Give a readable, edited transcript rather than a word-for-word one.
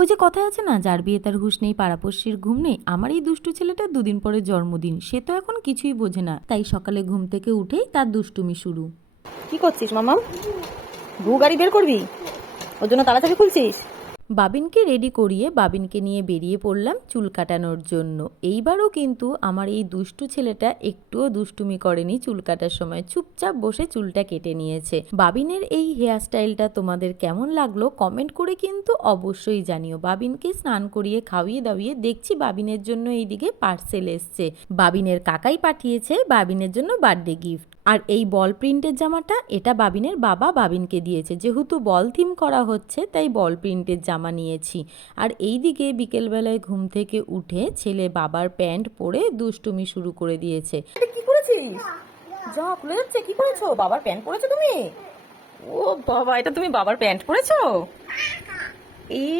ওই যে কথায় আছে না, যার বিয়ে তার হুঁশ নেই পাড়াপড়শির ঘুম নেই, আমার এই দুষ্টু ছেলেটা দুদিন পরে জন্মদিন, সে তো এখন কিছুই বোঝে না, তাই সকালে ঘুম থেকে উঠেই তার দুষ্টুমি শুরু। কি করছিস মামাম? ভু গাড়ি বের করবি? ওর জন্য তাড়াতাড়ি খুলছিস? বাবিনকে রেডি করিয়ে বাবিনকে নিয়ে বেরিয়ে পড়লাম চুল কাটানোর জন্য। এইবারও কিন্তু আমার এই দুষ্টু ছেলেটা একটুও দুষ্টুমি করেনি, চুল কাটার সময় চুপচাপ বসে চুলটা কেটে নিয়েছে। বাবিনের এই হেয়ার স্টাইলটা তোমাদের কেমন লাগলো কমেন্ট করে কিন্তু অবশ্যই জানিও। বাবিনকে স্নান করিয়ে খাওয়িয়ে দাওয়িয়ে দেখছি বাবিনের জন্য এইদিকে পার্সেল এসছে, বাবিনের কাকাই পাঠিয়েছে বাবিনের জন্য বার্থডে গিফট। আর এই বল প্রিন্টের জামাটা এটা বাবিনের বাবা বাবিনকে দিয়েছে, যেহেতু বল থিম করা হচ্ছে তাই বল প্রিন্টের জামা নিয়েছি। আর এই দিকে বিকেলবেলায় ঘুম থেকে উঠে ছেলে বাবার প্যান্ট পরে দুষ্টুমি শুরু করে দিয়েছে। এটা কি করেছিস? যা খুলে যাচ্ছে, কি করেছো? বাবার প্যান্ট পরেছো তুমি? ও বাবা, এটা তুমি বাবার প্যান্ট পরেছো? এ